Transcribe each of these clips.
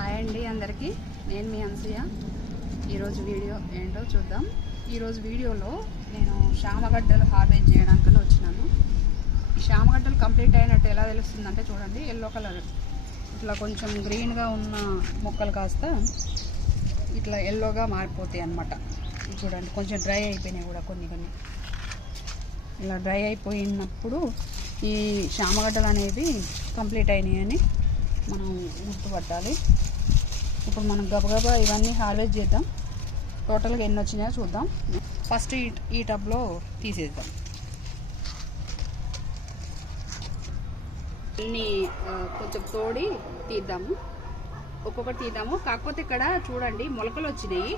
Hi అండి అందరికీ. నేను మీ అన్సూయ ఈరోజు వీడియో ఏంటో చూద్దాం. ఈరోజు వీడియోలో నేను శామగడ్డలు హార్వెస్ట్ చేయడానికి వచ్చినాను. ఈ శామగడ్డలు కంప్లీట్ అయినట్టు ఎలా తెలుస్తుందంటే చూడండి ఎల్లో కలర్. ఇట్లా కొంచెం గ్రీన్గా ఉన్న మొక్కలు కాస్త ఇట్లా ఎల్లోగా మారిపోతాయి అన్నమాట. చూడండి కొంచెం డ్రై అయిపోయినాయి కూడా కొన్ని కొన్ని. ఇలా డ్రై అయిపోయినప్పుడు ఈ శామగడ్డలు అనేవి కంప్లీట్ అయినాయని మనం గుర్తుపట్టాలి. ఇప్పుడు మనం గబగబా ఇవన్నీ హార్వెస్ట్ చేద్దాం. టోటల్గా ఎన్ని వచ్చినాయో చూద్దాం. ఫస్ట్ ఈ ఈ టబ్లో తీసేద్దాం. అన్ని కొంచెం తోడి తీద్దాము. ఒక్కొక్కటి తీద్దాము. కాకపోతే ఇక్కడ చూడండి మొలకలు వచ్చినాయి.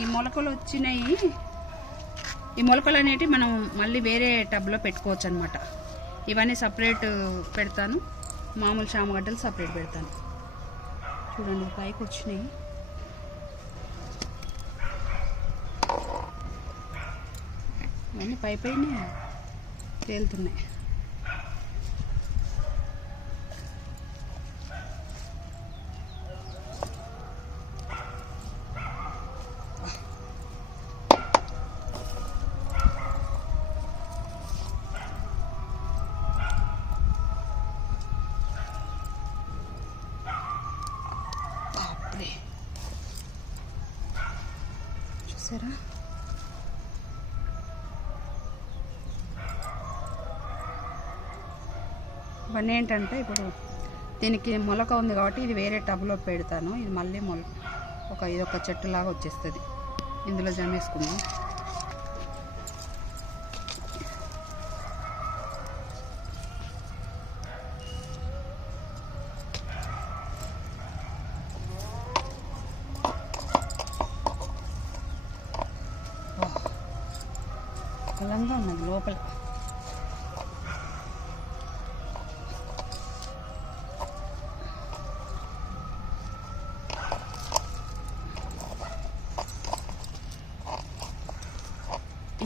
ఈ మొలకలు వచ్చినాయి. ఈ మొలకలు అనేటివి మనం మళ్ళీ వేరే టబ్లో పెట్టుకోవచ్చు అనమాట ఇవన్నీ సపరేట్ పెడతాను. మామూలు చామగడ్డలు సపరేట్ పెడతాను. చూడండి పైకి వచ్చినాయి. ఇవన్నీ పై పైన తేలుతున్నాయి. చూసారా? ఇవన్నీ ఏంటంటే ఇప్పుడు దీనికి మొలక ఉంది కాబట్టి ఇది వేరే టబ్లో పెడతాను. ఇది మళ్ళీ మొలక ఒక ఇది ఒక చెట్టులాగా వచ్చేస్తుంది. ఇందులో జమేసుకుందాం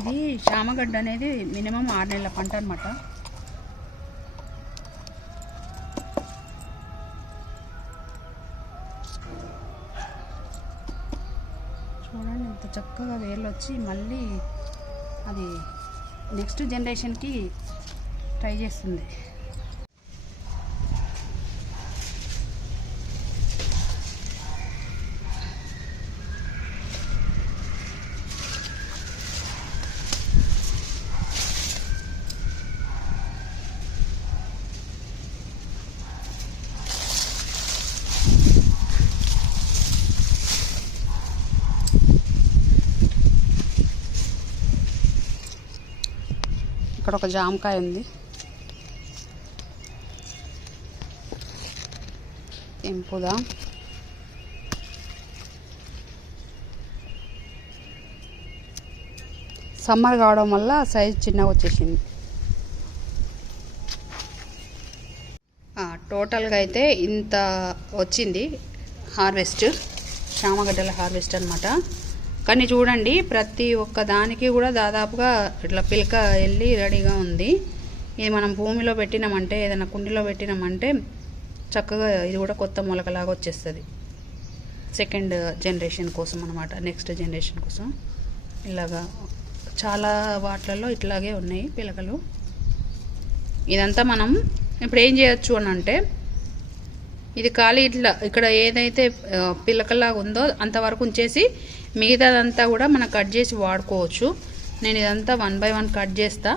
ఇది శామగడ్డ అనేది మినిమం ఆరు నెలల పంట అనమాట చూడండి ఎంత చక్కగా వేర్లు వచ్చి మళ్ళీ అది నెక్స్ట్ జనరేషన్కి ట్రై చేస్తుంది. అక్కడ ఒక జామకాయ ఉంది. ఇంపుదా సమ్మర్ కావడం వల్ల సైజ్ చిన్నగా వచ్చేసింది. టోటల్గా అయితే ఇంత వచ్చింది హార్వెస్ట్ చామగడ్డల హార్వెస్ట్ అనమాట కానీ చూడండి ప్రతి ఒక్క దానికి కూడా దాదాపుగా ఇట్లా పిలక వెళ్ళి రెడీగా ఉంది. ఇది మనం భూమిలో పెట్టినామంటే ఏదైనా కుండీలో పెట్టినామంటే చక్కగా ఇది కూడా కొత్త మొలకలాగా వచ్చేస్తుంది. సెకండ్ జనరేషన్ కోసం అనమాట నెక్స్ట్ జనరేషన్ కోసం. ఇలాగా చాలా వాటిలలో ఇట్లాగే ఉన్నాయి పిలకలు. ఇదంతా మనం ఇప్పుడు ఏం చేయొచ్చు అని అంటే ఇది ఖాళీ ఇట్లా ఇక్కడ ఏదైతే పిలకలాగా ఉందో అంతవరకు ఉంచేసి మిగతాదంతా కూడా మనం కట్ చేసి వాడుకోవచ్చు. నేను ఇదంతా వన్ బై వన్ కట్ చేస్తా.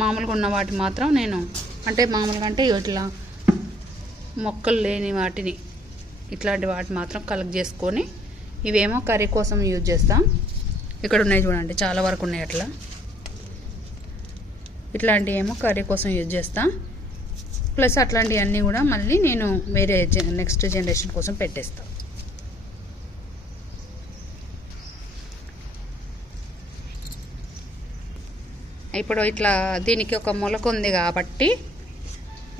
మామూలుగా ఉన్న వాటి మాత్రం నేను అంటే మామూలుగా అంటే ఇట్లా మొక్కలు లేని వాటిని ఇట్లాంటి వాటి మాత్రం కలెక్ట్ చేసుకొని ఇవేమో కర్రీ కోసం యూజ్ చేస్తాం. ఇక్కడ ఉన్నాయి చూడండి చాలా వరకు ఉన్నాయి అట్లా. ఇట్లాంటివి ఏమో కర్రీ కోసం యూజ్ చేస్తా. ప్లస్ అట్లాంటివన్నీ కూడా మళ్ళీ నేను వేరే నెక్స్ట్ జనరేషన్ కోసం పెట్టేస్తాను ఇప్పుడు ఇట్లా దీనికి ఒక మొలక ఉంది కాబట్టి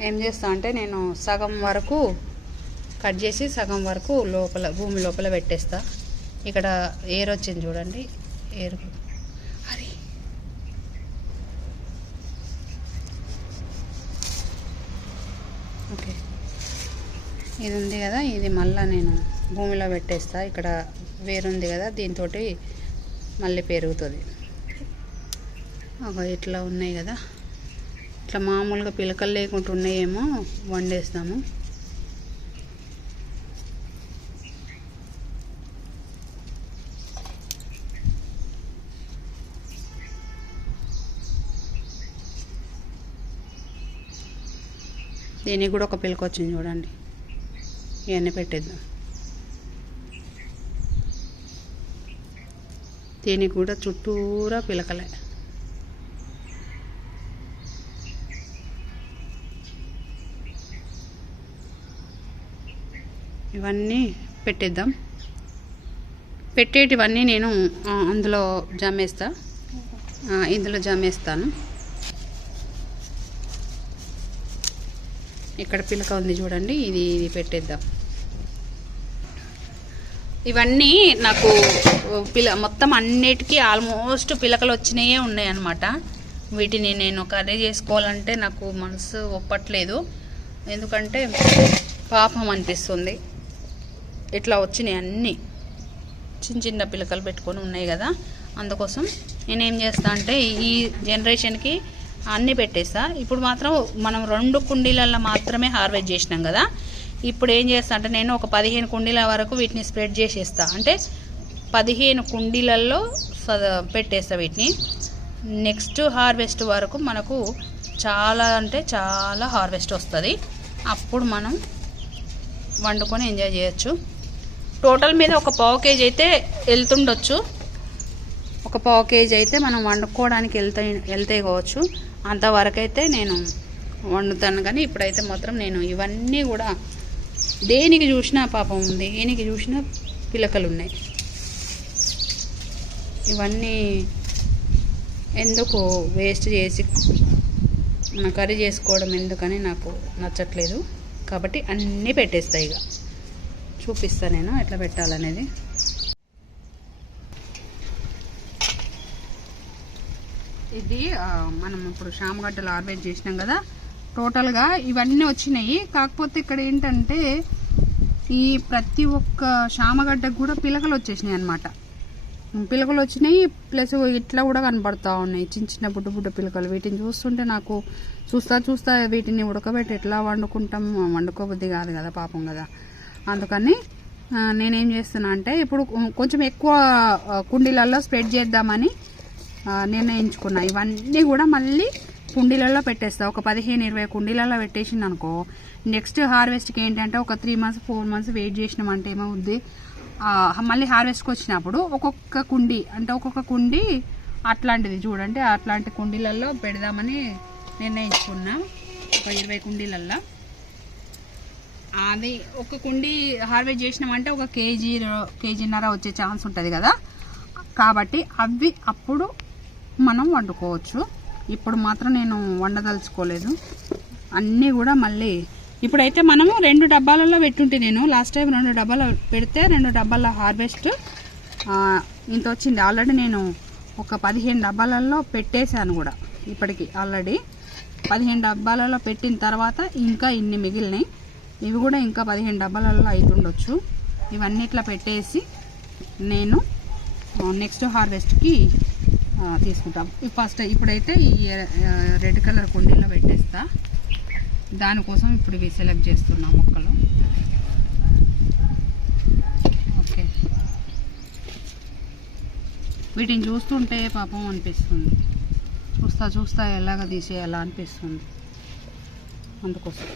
ఏం చేస్తా అంటే నేను సగం వరకు కట్ చేసి సగం వరకు లోపల భూమి లోపల పెట్టేస్తా. ఇక్కడ ఏర్ వచ్చింది చూడండి. ఏరు. అది. ఓకే. ఇది ఉంది కదా ఇది మళ్ళీ నేను భూమిలో పెట్టేస్తా. ఇక్కడ వేరుంది కదా దీంతో మళ్ళీ పెరుగుతుంది. ఇట్లా ఉన్నాయి కదా. ఇట్లా మామూలుగా పిలకలు లేకుండా ఉన్నాయేమో వండేస్తాము. దీనికి కూడా ఒక పిలక వచ్చింది చూడండి. ఇవన్నీ పెట్టేద్దాం. దీనికి కూడా చుట్టూరా పిలకలే. ఇవన్నీ పెట్టేద్దాం. పెట్టేటివన్నీ నేను అందులో జమేస్తా. ఇందులో జమేస్తాను. ఇక్కడ పిలక ఉంది చూడండి ఇది ఇది పెట్టేద్దాం. ఇవన్నీ నాకు పిల మొత్తం అన్నిటికీ ఆల్మోస్ట్ పిలకలు వచ్చినాయే ఉన్నాయన్నమాట. వీటిని నేను కర్రీ చేసుకోవాలంటే నాకు మనసు ఒప్పట్లేదు. ఎందుకంటే పాపం అనిపిస్తుంది. ఇట్లా వచ్చినాయి అన్నీ. చిన్న చిన్న పిలకలు పెట్టుకొని ఉన్నాయి కదా అందుకోసం నేనేం చేస్తా అంటే ఈ జనరేషన్కి అన్నీ పెట్టేస్తా. ఇప్పుడు మాత్రం మనం రెండు కుండీలలో మాత్రమే హార్వెస్ట్ చేసినాం కదా ఇప్పుడు ఏం చేస్తా అంటే నేను ఒక పదిహేను కుండీల వరకు వీటిని స్ప్రెడ్ చేసేస్తా. అంటే పదిహేను కుండీలలో సద- పెట్టేస్తా వీటిని. నెక్స్ట్ హార్వెస్ట్ వరకు మనకు చాలా అంటే చాలా హార్వెస్ట్ వస్తుంది. అప్పుడు మనం వండుకొని ఎంజాయ్ చేయొచ్చు. టోటల్ మీద ఒక పావు కేజీ అయితే వెళ్తుండొచ్చు. ఒక పావు కేజీ అయితే మనం వండుకోవడానికి వెళ్తే వెళ్తే కావచ్చు. అంతవరకు అయితే నేను వండుతాను కానీ ఇప్పుడైతే మాత్రం నేను ఇవన్నీ కూడా దేనికి చూసినా పాపం దేనికి చూసినా పిలకలు ఉన్నాయి. ఇవన్నీ ఎందుకు వేస్ట్ చేసి మన కర్రీ చేసుకోవడం ఎందుకని నాకు నచ్చట్లేదు. కాబట్టి అన్నీ పెట్టేస్తాయి ఇక. చూపిస్తా నేను ఎట్లా పెట్టాలనేది. ఇది మనం ఇప్పుడు శామగడ్డలు హార్వెస్ట్ చేసినాం కదా టోటల్గా ఇవన్నీ వచ్చినాయి. కాకపోతే ఇక్కడ ఏంటంటే ఈ ప్రతి ఒక్క శామగడ్డకు కూడా పిలకలు వచ్చేసినాయి అనమాట పిలకలు వచ్చినాయి ప్లస్ ఇట్లా కూడా కనబడతా ఉన్నాయి. చిన్న చిన్న బుడ్డ బుడ్డ పిలకలు. వీటిని చూస్తుంటే నాకు చూస్తా చూస్తా వీటిని ఉడకబెట్టి ఎట్లా వండుకుంటాం వండుకోబుద్ధి కాదు కదా పాపం కదా. అందుకని నేనేం చేస్తున్నా అంటే ఇప్పుడు కొంచెం ఎక్కువ కుండీలలో స్ప్రెడ్ చేద్దామని నిర్ణయించుకున్నా. ఇవన్నీ కూడా మళ్ళీ కుండీలలో పెట్టేస్తా. ఒక పదిహేను ఇరవై కుండీలలో పెట్టేసింది అనుకో నెక్స్ట్ హార్వెస్ట్కి ఏంటంటే ఒక three months four months wait చేసినామంటే ఏమవుద్ది? మళ్ళీ హార్వెస్ట్కి వచ్చినప్పుడు ఒక్కొక్క కుండీ అంటే ఒక్కొక్క కుండీ అట్లాంటిది చూడండి అట్లాంటి కుండీలలో పెడదామని నిర్ణయించుకున్నాం. ఒక ఇరవై కుండీలల్లో. అది ఒక కుండీ హార్వెస్ట్ చేసినామంటే ఒక కేజీ కేజీన్నర వచ్చే ఛాన్స్ ఉంటుంది కదా. కాబట్టి అవి అప్పుడు మనం వండుకోవచ్చు. ఇప్పుడు మాత్రం నేను వండదలుచుకోలేదు. అన్నీ కూడా మళ్ళీ ఇప్పుడైతే మనము రెండు డబ్బాలలో పెట్టుంటే నేను. లాస్ట్ టైం రెండు డబ్బాలు పెడితే రెండు డబ్బాల హార్వెస్ట్ ఇంత వచ్చింది. ఆల్రెడీ నేను ఒక పదిహేను డబ్బాలలో పెట్టేశాను కూడా ఇప్పటికి ఆల్రెడీ పదిహేను డబ్బాలలో పెట్టిన తర్వాత ఇంకా ఇన్ని మిగిలినాయి. ఇవి కూడా ఇంకా పదిహేను డబ్బాలలో అవుతుండొచ్చు ఇవన్నీ ఇట్లా పెట్టేసి నేను నెక్స్ట్ హార్వెస్ట్కి తీసుకుంటాం. ఫస్ట్ ఇప్పుడైతే ఈ రెడ్ కలర్ కుండీలో పెట్టేస్తా. దానికోసం ఇప్పుడు ఇవి సెలెక్ట్ చేస్తున్నా మొక్కలు. ఓకే. వీటిని చూస్తుంటే పాపం అనిపిస్తుంది. చూస్తా చూస్తా ఎలాగ తీసేయాలా అనిపిస్తుంది. అందుకోసం.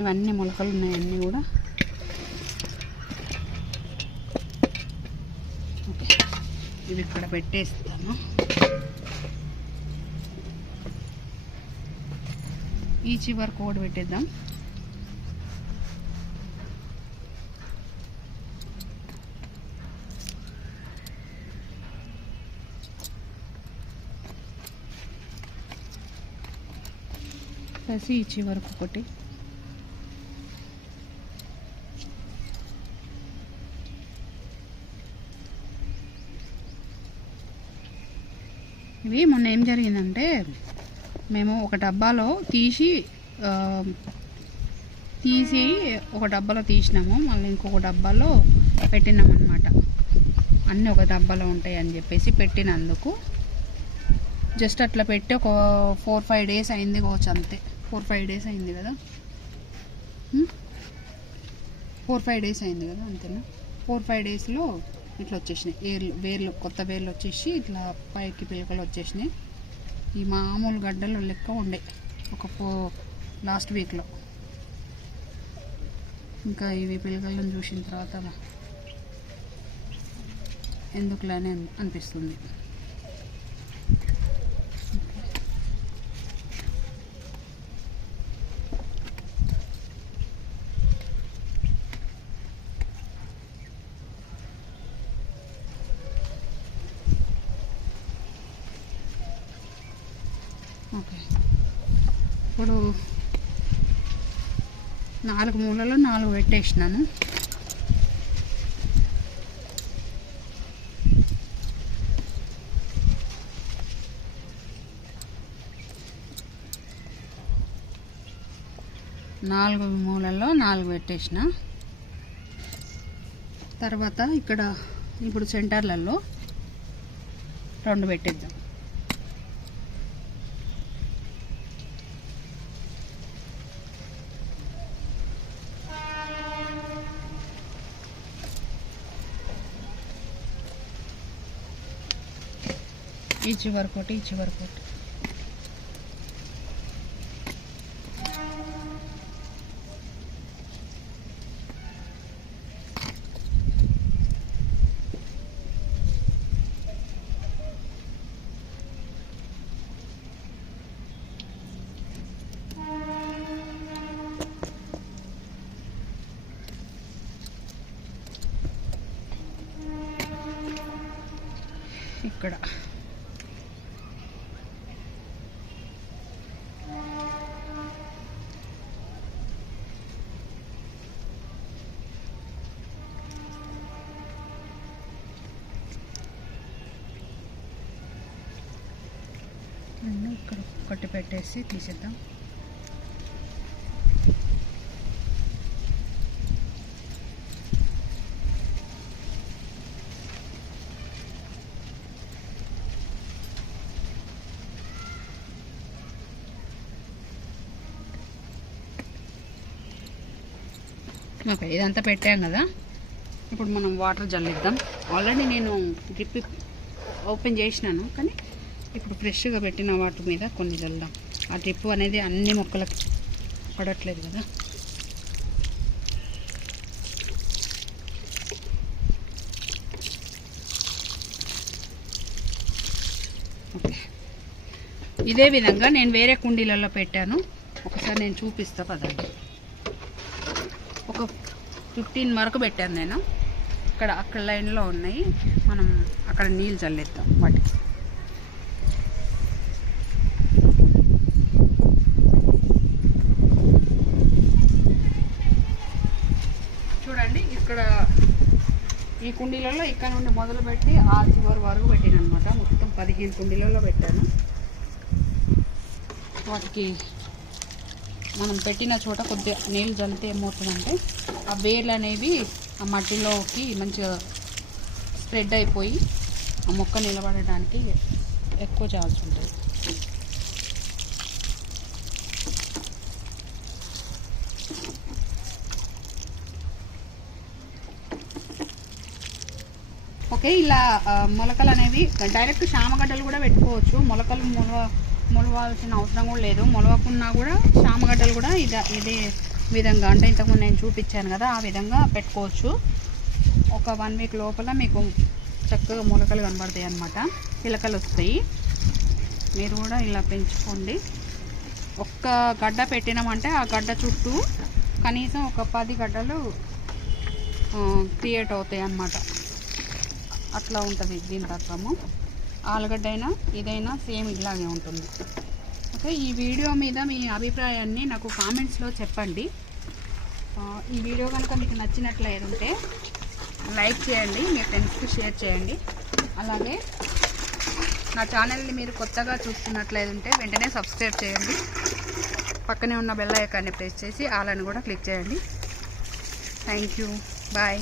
ఇవన్నీ మొలకలు ఉన్నాయి అన్నీ కూడా. ఓకే. ఇవి ఇక్కడ పెట్టేస్తాను. ఈ చివరి ఒకటి పెట్టేద్దాం. ప్లస్ ఈ చివరకు ఒకటి ఇవి మొన్న ఏం జరిగిందంటే మేము ఒక డబ్బాలో తీసి తీసి ఒక డబ్బాలో తీసినాము. మళ్ళీ ఇంకొక డబ్బాలో పెట్టినాం అన్నీ ఒక డబ్బాలో ఉంటాయి అని చెప్పేసి పెట్టినందుకు. జస్ట్ అట్లా పెట్టి ఒక ఫోర్ ఫైవ్ డేస్ అయింది కావచ్చు అంతే. ఫోర్ ఫైవ్ డేస్ అయింది కదా. ఫోర్ ఫైవ్ డేస్ అయింది కదా అంతేనా? ఫోర్ ఫైవ్ డేస్లో ఇట్లా వచ్చేసినాయి. ఏర్లు వేర్లు కొత్త వేర్లు వచ్చేసి ఇట్లా పైకి పిలకలు వచ్చేసినాయి. ఈ మామూలు గడ్డలు లెక్క ఉండే ఒక ఫో లాస్ట్ వీక్లో. ఇంకా ఇవి పిలకలను చూసిన తర్వాత ఎందుకులానే అనిపిస్తుంది. ఓకే. ఇప్పుడు నాలుగు మూలలో నాలుగు పెట్టేసినాను. నాలుగు మూలల్లో నాలుగు పెట్టేసిన. తర్వాత ఇక్కడ ఇప్పుడు సెంటర్లలో రెండు పెట్టేద్దాం. ఈ చివరి ఒకటి ఈ చివరి ఒకటి ఇక్కడ ఇక్కడ పెట్టేసి తీసేద్దాం. ఓకే ఇదంతా పెట్టాం కదా. ఇప్పుడు మనం వాటర్ జల్లిద్దాం. ఆల్రెడీ నేను డ్రిప్ ఓపెన్ చేసినాను కానీ ఇప్పుడు ఫ్రెష్గా పెట్టిన వాటి మీద కొన్ని చల్దాం ఆ డ్రిప్ అనేది అన్ని మొక్కలకు పడట్లేదు కదా. ఓకే. ఇదే విధంగా నేను వేరే కుండీలలో పెట్టాను. ఒకసారి నేను చూపిస్తా పదండి. ఒక ఫిఫ్టీన్ వరకు పెట్టాను నేను. ఇక్కడ అక్కడ లైన్లో ఉన్నాయి. మనం అక్కడ నీళ్ళు చల్లేద్దాం వాటికి చూడండి ఇక్కడ ఈ కుండీలలో ఇక్కడ నుండి మొదలుపెట్టి ఆ చివరి వరకు పెట్టాను అనమాట మొత్తం పదిహేను కుండీలలో పెట్టాను. వాటికి మనం పెట్టిన చోట కొద్దిగా నీళ్ళు చల్లితే ఏమవుతుందంటే ఆ వేర్లు అనేవి ఆ మట్టిలోకి మంచిగా స్ప్రెడ్ అయిపోయి ఆ మొక్క నిలబడడానికి ఎక్కువ ఛాన్స్ ఉంటుంది. ఓకే ఇలా మొలకలు అనేవి డైరెక్ట్ శామగడ్డలు కూడా పెట్టుకోవచ్చు. మొలకలు మొలవ మొలవాల్సిన అవసరం కూడా లేదు. మొలవకున్నా కూడా శామగడ్డలు కూడా ఇదే ఇదే విధంగా అంటే ఇంతకుముందు నేను చూపించాను కదా ఆ విధంగా పెట్టుకోవచ్చు. ఒక వన్ వీక్ లోపల మీకు చక్కగా మొలకలు కనబడతాయి అనమాట పిలకలు వస్తాయి. మీరు కూడా ఇలా పెంచుకోండి. ఒక్క గడ్డ పెట్టినామంటే ఆ గడ్డ చుట్టూ కనీసం ఒక పది గడ్డలు క్రియేట్ అవుతాయి అన్నమాట. అట్లా ఉంటుంది దీని రకము. ఆలుగడ్డ అయినా ఇదైనా సేమ్ ఇలాగే ఉంటుంది. ఓకే ఈ వీడియో మీద మీ అభిప్రాయాన్ని నాకు కామెంట్స్లో చెప్పండి. ఈ వీడియో కనుక మీకు నచ్చినట్లయితే లైక్ చేయండి మీ ఫ్రెండ్స్కి షేర్ చేయండి. అలాగే నా ఛానల్ని మీరు కొత్తగా చూస్తున్నట్లయితే వెంటనే సబ్స్క్రైబ్ చేయండి. పక్కనే ఉన్న బెల్ ఐకాన్ని ప్రెస్ చేసి ఆలని కూడా క్లిక్ చేయండి. Thank you. బాయ్.